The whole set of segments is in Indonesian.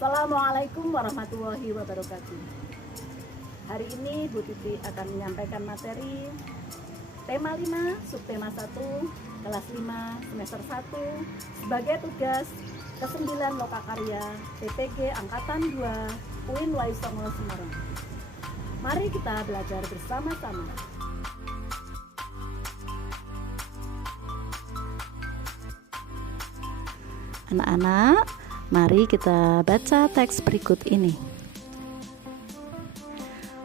Assalamualaikum warahmatullahi wabarakatuh. Hari ini Bu Titi akan menyampaikan materi tema 5, subtema 1, kelas 5, semester 1 sebagai tugas ke-9 Lokakarya PPG Angkatan 2 UIN Wahyu Songo Semarang. Mari kita belajar bersama-sama. Anak-anak, mari kita baca teks berikut ini.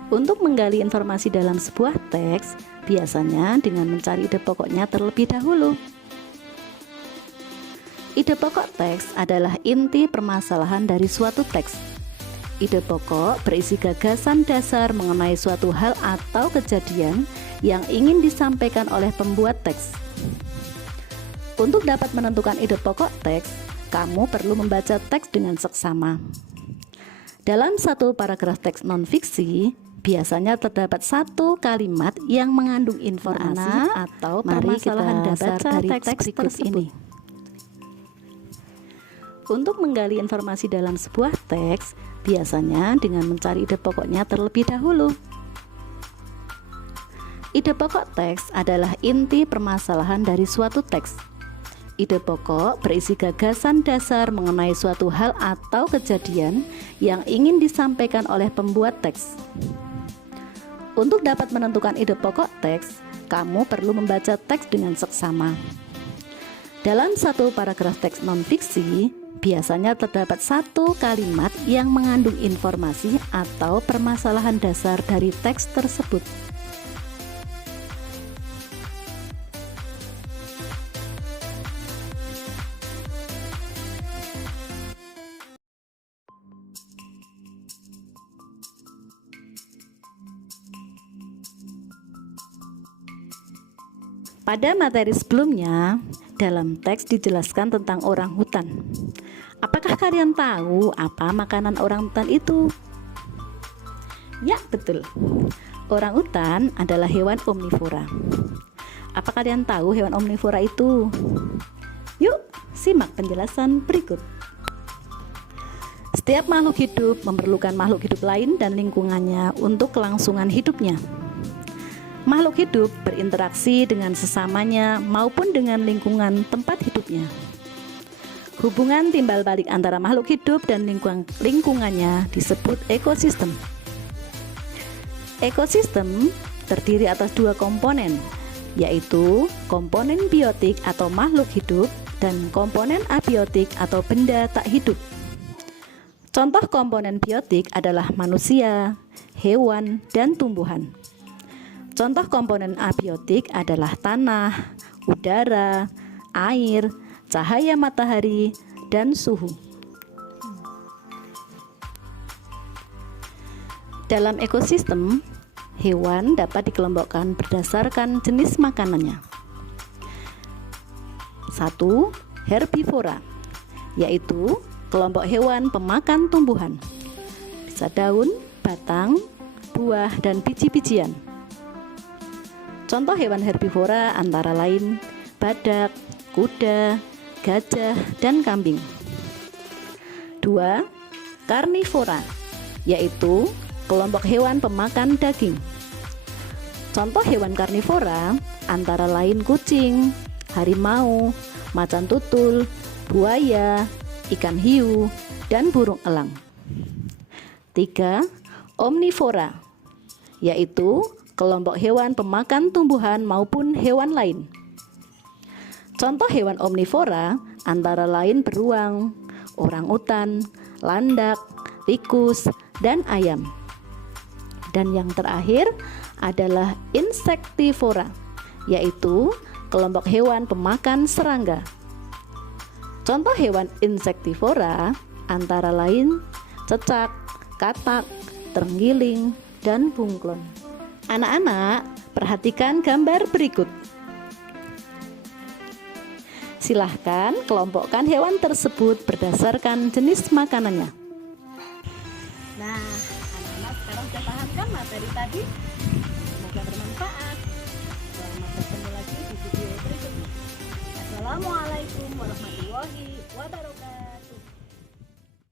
Untuk menggali informasi dalam sebuah teks, biasanya dengan mencari ide pokoknya terlebih dahulu. Ide pokok teks adalah inti permasalahan dari suatu teks. Ide pokok berisi gagasan dasar mengenai suatu hal atau kejadian yang ingin disampaikan oleh pembuat teks. Untuk dapat menentukan ide pokok teks, kamu perlu membaca teks dengan seksama. Dalam satu paragraf teks non-fiksi, biasanya terdapat satu kalimat yang mengandung informasi atau permasalahan dasar dari teks tersebut. Ini. Untuk menggali informasi dalam sebuah teks, biasanya dengan mencari ide pokoknya terlebih dahulu. Ide pokok teks adalah inti permasalahan dari suatu teks. Ide pokok berisi gagasan dasar mengenai suatu hal atau kejadian yang ingin disampaikan oleh pembuat teks. Untuk dapat menentukan ide pokok teks, kamu perlu membaca teks dengan seksama. Dalam satu paragraf teks non-fiksi, biasanya terdapat satu kalimat yang mengandung informasi atau permasalahan dasar dari teks tersebut. Pada materi sebelumnya, dalam teks dijelaskan tentang orang hutan. Apakah kalian tahu apa makanan orang hutan itu? Ya, betul. Orang hutan adalah hewan omnivora. Apa kalian tahu hewan omnivora itu? Yuk, simak penjelasan berikut. Setiap makhluk hidup memerlukan makhluk hidup lain dan lingkungannya untuk kelangsungan hidupnya. Makhluk hidup berinteraksi dengan sesamanya maupun dengan lingkungan tempat hidupnya. Hubungan timbal balik antara makhluk hidup dan lingkungannya disebut ekosistem. Ekosistem terdiri atas dua komponen, yaitu komponen biotik atau makhluk hidup dan komponen abiotik atau benda tak hidup. Contoh komponen biotik adalah manusia, hewan, dan tumbuhan. Contoh komponen abiotik adalah tanah, udara, air, cahaya matahari, dan suhu. Dalam ekosistem, hewan dapat dikelompokkan berdasarkan jenis makanannya. 1. Herbivora, yaitu kelompok hewan pemakan tumbuhan, bisa daun, batang, buah, dan biji-bijian. Contoh hewan herbivora antara lain badak, kuda, gajah, dan kambing. 2. Karnivora, yaitu kelompok hewan pemakan daging. Contoh hewan karnivora antara lain kucing, harimau, macan tutul, buaya, ikan hiu, dan burung elang. 3. Omnivora, yaitu kelompok hewan pemakan tumbuhan maupun hewan lain. Contoh hewan omnivora antara lain beruang, orangutan, landak, tikus, dan ayam. Dan yang terakhir adalah insektivora, yaitu kelompok hewan pemakan serangga. Contoh hewan insektivora antara lain cecak, katak, terenggiling, dan bunglon. Anak-anak, perhatikan gambar berikut. Silahkan kelompokkan hewan tersebut berdasarkan jenis makanannya. Nah, anak-anak sekarang sudah paham kan materi tadi? Semoga bermanfaat. Selamat bertemu lagi di video berikutnya. Assalamualaikum warahmatullahi wabarakatuh.